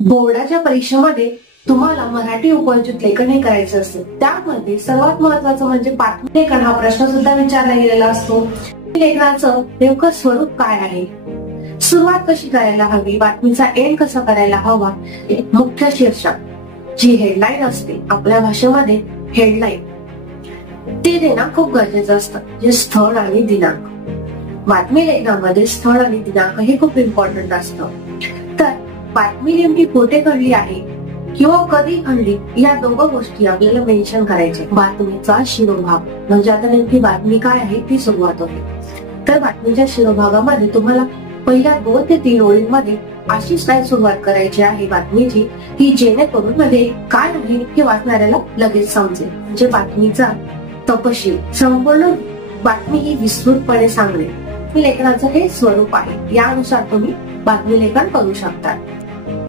बोर्डाच्या परीक्षेमध्ये तुम्हाला मराठी उपयोजित लेखन हे करायचं असते। त्यामध्ये सर्वात महत्वाचं म्हणजे बातमी लेखन हा प्रश्न सुद्धा विचारला गेलेला असतो। लेखनाचं नेमकं स्वरूप काय आहे, सुरुवात कशी करायला हवी, बातमीचा एंड कसा करायला हवा, मुख्य शीर्षक जी हेडलाईन असते आपल्या भाषेमध्ये हेडलाईन ते देणं खूप गरजेचं असतं, जे स्थळ आणि दिनांक। बातमी लेखनामध्ये स्थळ आणि दिनांक हे खूप इम्पॉर्टंट असतं। तर बातमी नेमकी कुठे घडली आहे किंवा कधी घडली या दोघं गोष्टी आपल्याला मेन्शन करायचे। बातमीचा शिरोभाग म्हणजे आता नेमकी बातमी काय आहे ती सुरुवात होते। तर बातमीच्या शिरोभागामध्ये तुम्हाला पहिल्या 2 ते 3 ओळींमध्ये अशी स्टाईल सुरुवात करायची आहे बातमीची की जेणेकरून मध्ये काय आहे हे वाचणाऱ्याला लगेच समजेल। म्हणजे बातमीचा तपशील संपूर्ण बातमी ही विस्तृतपणे सांगणे लेखनाचं हे स्वरूप आहे। यानुसार तुम्ही बातमी लेखन करू शकता।